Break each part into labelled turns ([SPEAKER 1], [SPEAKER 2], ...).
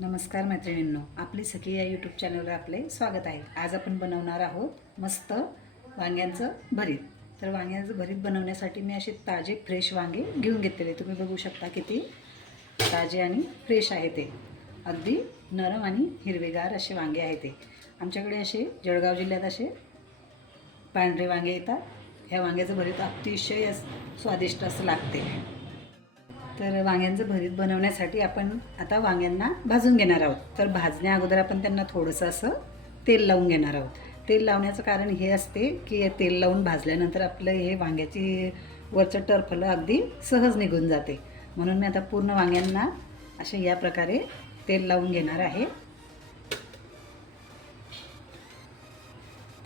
[SPEAKER 1] नमस्कार मैत्रिणींनो आपली सखी या यूट्यूब चॅनलवर आपले स्वागत आहे. आज आपण बनवणार आहोत मस्त वांग्यांचं भरीत. तर वांग्यांचं भरीत बनवण्यासाठी मी असे ताजे फ्रेश वांगे घेऊन घेतलेले तुम्ही बघू शकता किती ताजे आणि फ्रेश आहे ते. अगदी नरम आणि हिरवेगार असे वांगे आहे ते. आमच्याकडे असे जळगाव जिल्ह्यात असे पांढरे वांगे येतात. ह्या वांग्याचं भरीत अतिशय स्वादिष्ट असं लागते. तर वांग्यांचं भरीत बनवण्यासाठी आपण आता वांग्यांना भाजून घेणार आहोत. तर भाजण्या अगोदर आपण त्यांना थोडंसं असं तेल लावून घेणार आहोत. तेल लावण्याचं कारण हे असते की तेल लावून भाजल्यानंतर आपलं हे वांग्याची वरचं टरफलं अगदी सहज निघून जाते. म्हणून मी आता पूर्ण वांग्यांना असे या प्रकारे तेल लावून घेणार आहे.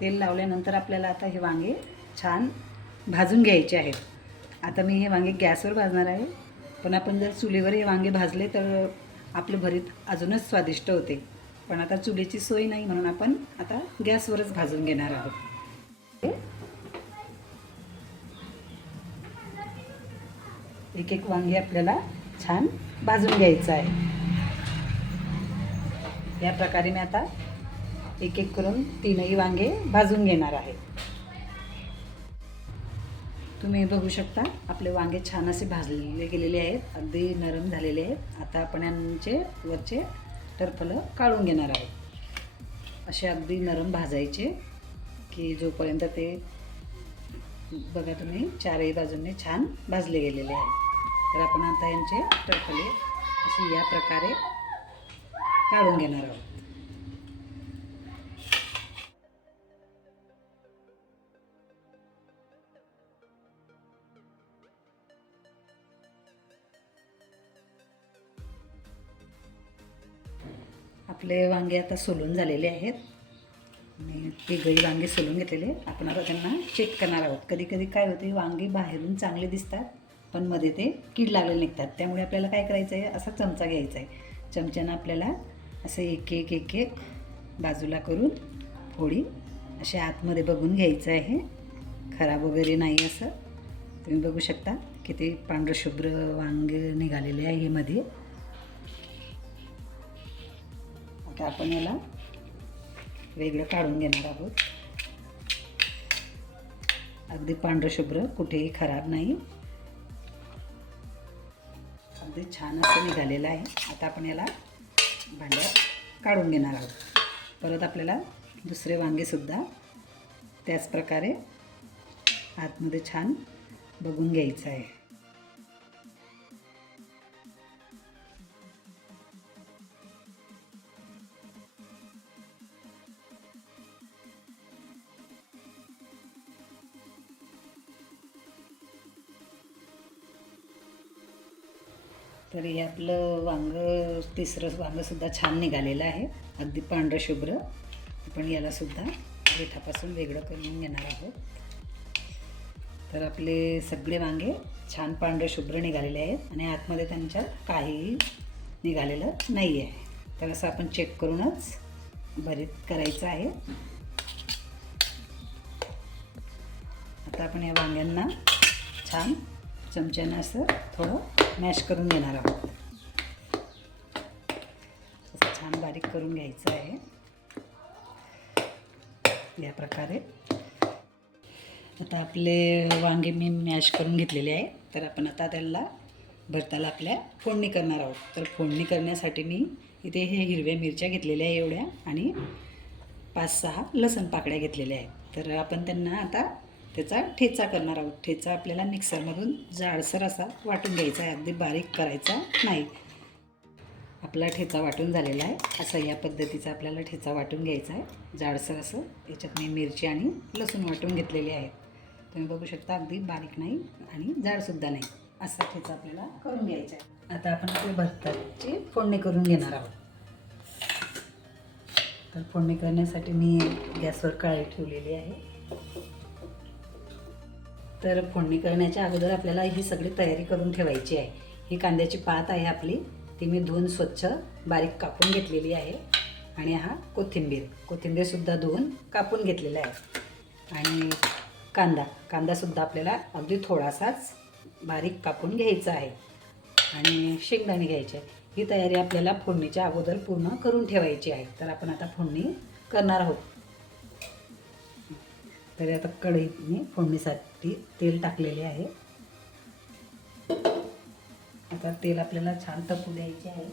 [SPEAKER 1] तेल लावल्यानंतर आपल्याला आता हे वांगे छान भाजून घ्यायचे आहेत. आता मी हे वांगे गॅसवर भाजणार आहे. पण आपण जर चुलीवर हे वांगे भाजले तर आपलं भरीत अजूनच स्वादिष्ट होते. पण आता चुलीची सोय नाही म्हणून आपण आता गॅसवरच भाजून घेणार आहोत. एक एक वांगे आपल्याला छान भाजून घ्यायचं आहे. या प्रकारे मी आता एक एक करून तीनही वांगे भाजून घेणार आहे. तुम्ही बघू शकता आपले वांगे छान असे भाजलेले गेलेले आहेत अगदी नरम झालेले आहेत. आता आपण यांचे वरचे टरफलं काढून घेणार आहोत. असे अगदी नरम भाजायचे की जोपर्यंत ते बघा तुम्ही चारही बाजूंनी छान भाजले गेलेले आहेत. तर आपण आता यांचे टरफले असे या प्रकारे काढून घेणार आहोत. आपले वांगे आता सोलून झालेले आहेत. आणि तिघही वांगे सोलून घेतलेले आपण आता त्यांना चेक करणार आहोत. कधी कधी काय होते वांगे बाहेरून चांगले दिसतात पण मध्ये ते कीड लागलेले निघतात. त्यामुळे आपल्याला काय करायचं आहे असा चमचा घ्यायचा आहे चमच्यानं आपल्याला असं एक एक एक एक बाजूला करून फोडी असे आतमध्ये बघून घ्यायचं आहे. खराब वगैरे नाही असं. तुम्ही बघू शकता किती पांढरशुभ्र वांग निघालेले आहे मध्ये. आता आपण याला वेगळं काढून घेणार आहोत. अगदी पांढरं शुभ्र कुठेही खराब नाही. अगदी छान असं निघालेलं आहे. आता आपण याला भांड्यात काढून घेणार आहोत. परत आपल्याला दुसरे वांगेसुद्धा त्याच प्रकारे आतमध्ये छान बघून घ्यायचं आहे. तर हे आपलं वांग तिसरं वांगंसुद्धा छान निघालेलं आहे. अगदी पांढरं शुभ्र. आपण यालासुद्धा देठापासून वेगळं करून घेणार आहोत. तर आपले सगळे वांगे छान पांढरं शुभ्र निघालेले आहेत आणि आतमध्ये त्यांच्या काहीही निघालेलं नाही आहे तर असं आपण चेक करूनच भरीत करायचं आहे. आता आपण या वांग्यांना छान चमच्यानं असं थोडं मॅश करून घेणार आहोत. असं छान बारीक करून घ्यायचं आहे. या प्रकारे. आता आपले वांगे मी मॅश करून घेतलेले आहे. तर आपण आता त्याला भरताला आपल्या फोडणी करणार आहोत. तर फोडणी करण्यासाठी मी इथे हे हिरव्या मिरच्या घेतलेल्या आहे एवढ्या आणि पाच सहा लसण पाकड्या घेतलेल्या आहेत. तर आपण त्यांना आता त्याचा ठेचा करणार आहोत. ठेचा आपल्याला मिक्सरमधून जाडसर असा वाटून घ्यायचा आहे. अगदी बारीक करायचा नाही. आपला ठेचा वाटून झालेला आहे. असा या पद्धतीचा आपल्याला ठेचा वाटून घ्यायचा आहे. जाडसर असं याच्यात मी मिरची आणि लसूण वाटून घेतलेली आहेत. तुम्ही बघू शकता अगदी बारीक नाही आणि जाडसुद्धा नाही. असा ठेचा आपल्याला करून घ्यायचा आहे. आता आपण आपल्या भरताची फोडणी करून घेणार आहोत. तर फोडणी करण्यासाठी मी गॅसवर काळी ठेवलेली आहे. तर फोडणी करण्याच्या अगोदर आपल्याला ही सगळी तयारी करून ठेवायची आहे. ही कांद्याची पात आहे आपली. ती मी धुवून स्वच्छ बारीक कापून घेतलेली आहे. आणि हा कोथिंबीर. कोथिंबीरसुद्धा धुवून कापून घेतलेला आहे. आणि कांदा. कांदासुद्धा आपल्याला अगदी थोडासाच बारीक कापून घ्यायचा आहे. आणि शेंगदाणे घ्यायचे आहे ही तयारी आपल्याला फोडणीच्या अगोदर पूर्ण करून ठेवायची आहे. तर आपण आता फोडणी करणार आहोत. तरी आता कढईत मी फोडणीसाठी तेल टाकलेले आहे. आता तेल आपल्याला छान तपू द्यायचे आहे.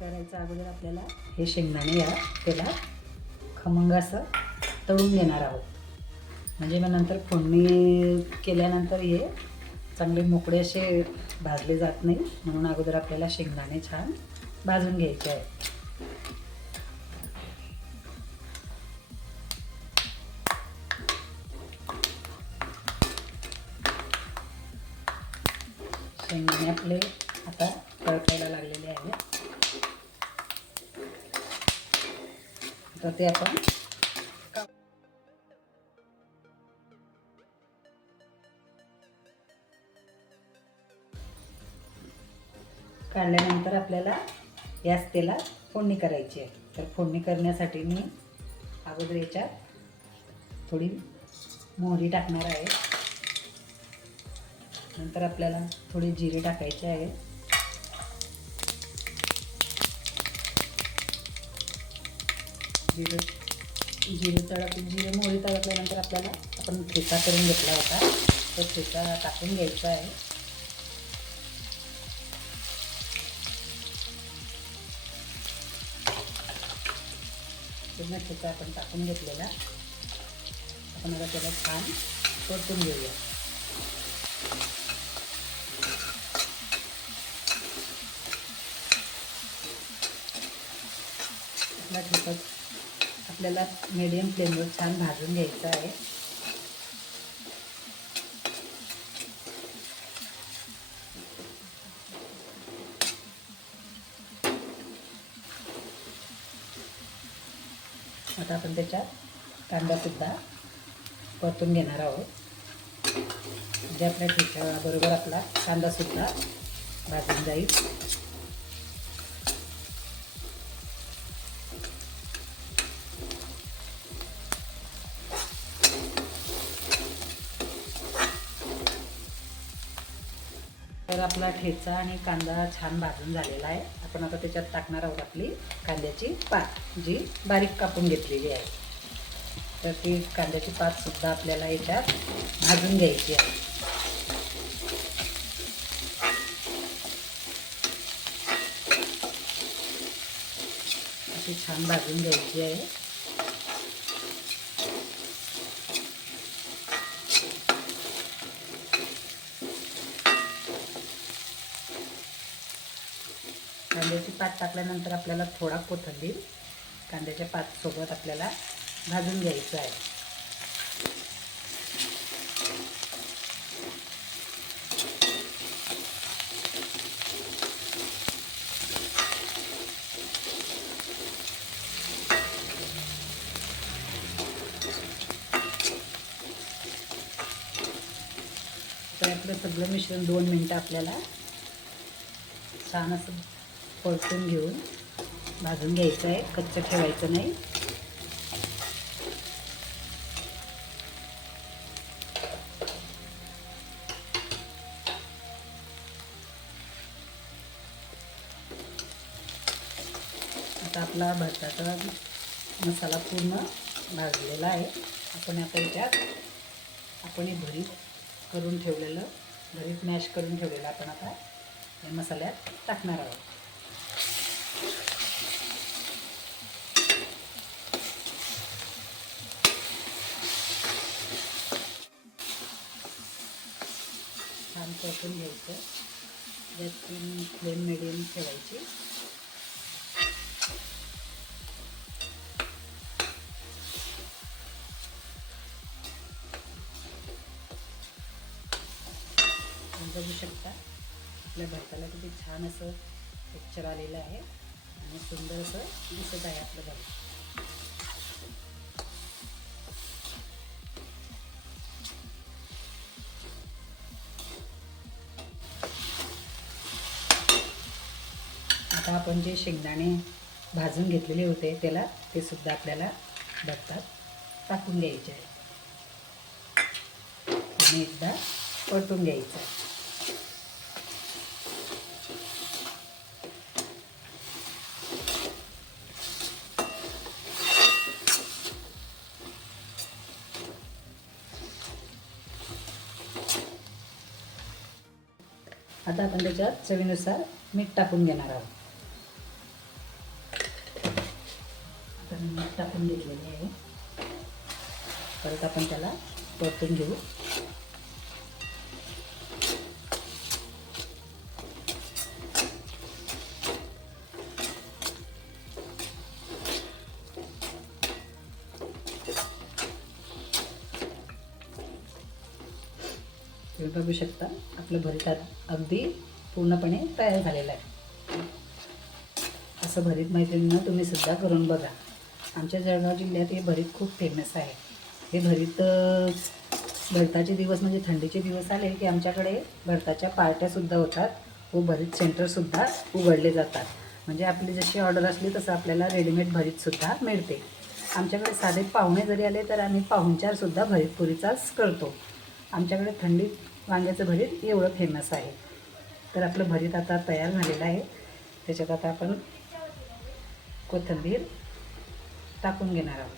[SPEAKER 1] करायचं अगोदर आपल्याला हे शेंगदाणे या त्याला खमंग असं तळून घेणार आहोत. म्हणजे मग नंतर फोडणी केल्यानंतर हे चांगले मोकळे असे भाजले जात नाही. म्हणून अगोदर आपल्याला शेंगदाणे छान भाजून घ्यायचे आहे शेंगदाणे आपले आता तळपायला लागलेले आहे तर ते आपण आपल्याला याच तेलात फोडणी करायची आहे. तर फोडणी करण्यासाठी मी अगोदर याच्यात थोडी मोहरी टाकणार आहे. नंतर आपल्याला थोडे जिरे टाकायचे आहे. जिरे जिरे तळप जिरे मोहरी तळपल्यानंतर आपल्याला आपण ठेचा करून घेतला होता. तो ठेचा टाकून घ्यायचा आहे. पूर्ण ठेचा आपण टाकून घेतलेला. आपण आता त्याला छान परतून घेऊया. आपला ठेचा आपल्याला मीडियम फ्लेमवर छान भाजून घ्यायचा आहे. आता आपण त्याच्यात कांदासुद्धा परतून घेणार आहोत. म्हणजे आपल्या ठेच्याबरोबर आपला कांदासुद्धा भाजून जाईल. तर आपला ठेचा आणि कांदा छान भाजून झालेला आहे. आपण आता त्याच्यात टाकणार आहोत आपली कांद्याची पात जी बारीक कापून घेतलेली आहे. तर ती कांद्याची पातसुद्धा आपल्याला याच्यात भाजून घ्यायची आहे. अशी छान भाजून घ्यायची आहे. कांद्याची पात टाकल्यानंतर आपल्याला थोडा कोथंबीर कांद्याच्या पातसोबत आपल्याला भाजून घ्यायचं आहे. तर आपलं सगळं मिश्रण दोन मिनटं आपल्याला छान असं परतून घेऊन भाजून घ्यायचं आहे. कच्चं ठेवायचं नाही. आता आपला भरताचा मसाला पूर्ण भाजलेला आहे. आपण आता याच्यात आपण हे भरीत करून ठेवलेलं भरीत मॅश करून ठेवलेलं आपण आता या मसाल्यात टाकणार आहोत छान परतून घ्यायचं. गॅसची फ्लेम मिडियम ठेवायची. बघू शकता आपल्या भरताला किती छान असं पिक्चर आलेलं आहे. आणि सुंदर असं दिसत आहे आपलं भरीत आपण जे शेंगदाणे भाजून घेतलेले होते. त्याला ते सुद्धा आपल्याला बघतात. टाकून द्यायचे आहे. आणि एकदा परतून घ्यायचं आता आपण त्याच्यात चवीनुसार मीठ टाकून घेणार आहोत. आता टाकून घेतलेली आहे. परत आपण त्याला परतून घेऊ. तुम्ही बघू शकता आपलं भरीतात अगदी पूर्णपणे तयार झालेलं आहे. असं भरीत मैत्रिणींना तुम्ही सुद्धा करून बघा. आमच्या जळगाव जिल्ह्यात हे भरीत खूप फेमस आहे. हे भरीत भरताचे दिवस म्हणजे थंडीचे दिवस आले की आमच्याकडे भरताच्या पार्ट्यासुद्धा होतात. व भरीत सेंटरसुद्धा उघडले जातात. म्हणजे आपली जशी ऑर्डर असली तसं आपल्याला रेडीमेड भरीतसुद्धा मिळते. आमच्याकडे साधे पाहुणे जरी आले तर आम्ही पाहुणचारसुद्धा भरीत पुरीचाच करतो. आमच्याकडे थंडीत वांग्याचं भरीत एवढं फेमस आहे. तर आपलं भरीत आता तयार झालेलं आहे. त्याच्यात आता आपण कोथिंबीर टाकून घेणार आहोत.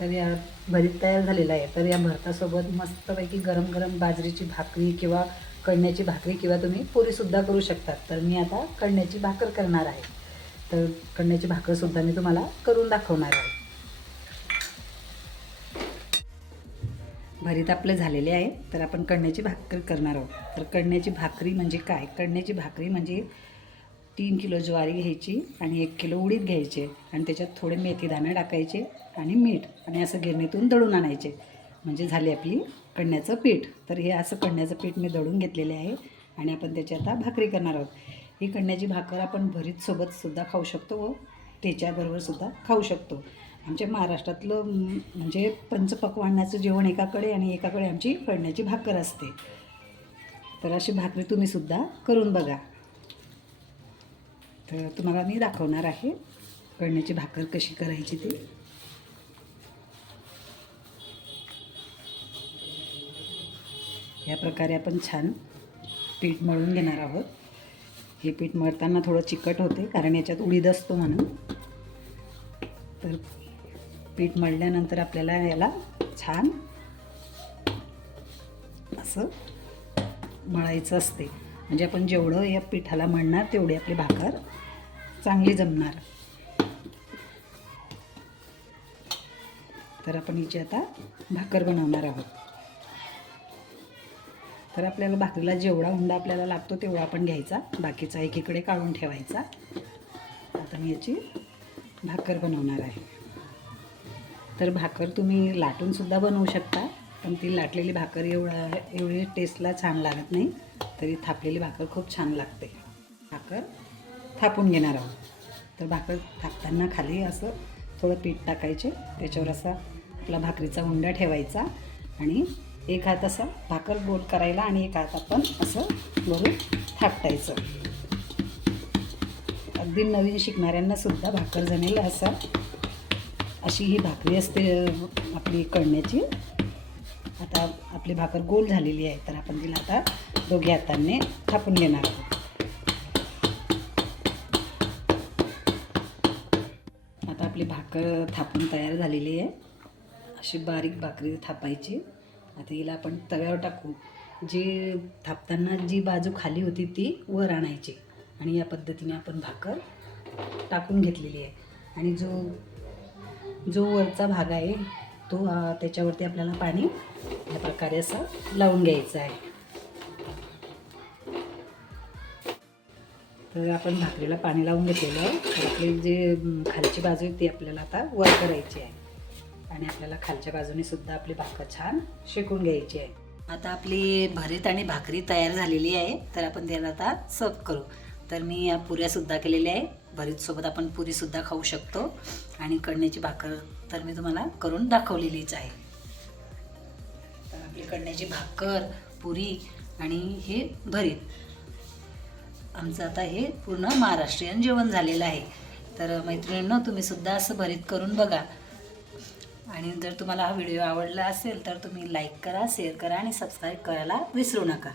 [SPEAKER 1] तर या भरीत तयार झालेला आहे. तर या भरतासोबत मस्तपैकी गरम गरम बाजरीची भाकरी किंवा कळण्याची भाकरी किंवा तुम्ही पुरीसुद्धा करू शकतात तर मी आता कळण्याची भाकर करणार आहे. तर कळण्याची भाकरसुद्धा मी तुम्हाला करून दाखवणार आहे. भरीत आपले झालेले आहे. तर आपण कळण्याची भाकरी करणार आहोत. तर कळण्याची भाकरी म्हणजे काय? कळण्याची भाकरी म्हणजे तीन किलो ज्वारी घ्यायची आणि एक किलो उडीद घ्यायचे. आणि त्याच्यात थोडे मेथीदाणे टाकायचे आणि मीठ आणि असं गिरणीतून दळून आणायचे. म्हणजे झाली आपली कण्याचं पीठ. तर हे असं कण्याचं पीठ मी दळून घेतलेले आहे आणि आपण त्याची आता भाकरी करणार आहोत. ही कण्याची भाकर आपण भरीतसोबतसुद्धा खाऊ शकतो व त्याच्याबरोबरसुद्धा खाऊ शकतो. आमच्या महाराष्ट्रातलं म्हणजे पंचपक्वान्नाचं जेवण एकाकडे आणि एकाकडे आमची कणण्याची भाकर असते. तर अशी भाकरी तुम्हीसुद्धा करून बघा. तर तुम्हाला मी दाखवणार आहे कळण्याची भाकर कशी करायची ती. या प्रकारे आपण छान पीठ मळून घेणार आहोत. हे पीठ मळताना थोडं चिकट होते कारण याच्यात उडीद असतो म्हणून. तर पीठ मळल्यानंतर आपल्याला याला छान असं मळायचं असते. म्हणजे आपण जेवढं या पिठाला मळणार तेवढी आपली भाकर चांगली जमणार. तर आपण हिची आता भाकर बनवणार आहोत. तर आपल्याला भाकरीला जेवढा हुंडा आपल्याला लागतो तेवढा आपण घ्यायचा. बाकीचा एकीकडे काढून ठेवायचा. आता मी याची भाकर बनवणार आहे. तर भाकर तुम्ही लाटूनसुद्धा बनवू शकता पण ती लाटलेली भाकर एवढा एवढी टेस्टला छान लागत नाही तरी थापलेली भाकर खूप छान लागते. भाकर थापून घेणार आहोत. तर भाकर थापताना खाली असं थोडं पीठ टाकायचे. त्याच्यावर असा आपला भाकरीचा उंडा ठेवायचा आणि एक हात असा भाकर गोल करायला आणि एक हात आपण असं वरून थापटायचं. अगदी नवीन शिकणाऱ्यांना सुद्धा भाकर जमेल असं अशी ही भाकरी असते आपली कळण्याची. आता आपली भाकर गोल झालेली आहे तर आपण तिला आता दोघे हातांनी थापून घेणार आहोत. भाकर थापून तयार झालेली आहे. अशी बारीक भाकरी थापायची. आता हिला आपण तव्यावर टाकू. जी थापताना जी बाजू खाली होती ती वर आणायची. आणि या पद्धतीने आपण भाकर टाकून घेतलेली आहे. आणि जो जो वरचा भाग आहे तो त्याच्यावरती आपल्याला पाणी या प्रकारे असं लावून घ्यायचं आहे. तर आपण भाकरीला पाणी लावून घेतलेलं आहे. तर आपली जे खालची बाजू आहे ती आपल्याला आता वर करायची आहे. आणि आपल्याला खालच्या बाजूने सुद्धा आपली भाकर छान शेकून घ्यायची आहे. आता आपली भरीत आणि भाकरी तयार झालेली आहे. तर आपण त्याला आता सर्व करू. तर मी या पुऱ्यासुद्धा केलेल्या आहे. भरीतसोबत आपण पुरीसुद्धा खाऊ शकतो. आणि कणण्याची भाकर तर मी तुम्हाला करून दाखवलेलीच आहे. तर आपली कणण्याची भाकर पुरी आणि हे भरीत. आमचं आता हे पूर्ण महाराष्ट्रीयन जेवण झालेलं आहे. तर मैत्रिणींना तुम्ही सुद्धा असं भरीत करून बघा. आणि जर तुम्हाला हा व्हिडिओ आवडला असेल तर तुम्ही लाईक करा शेअर करा आणि सबस्क्राईब करायला विसरू नका.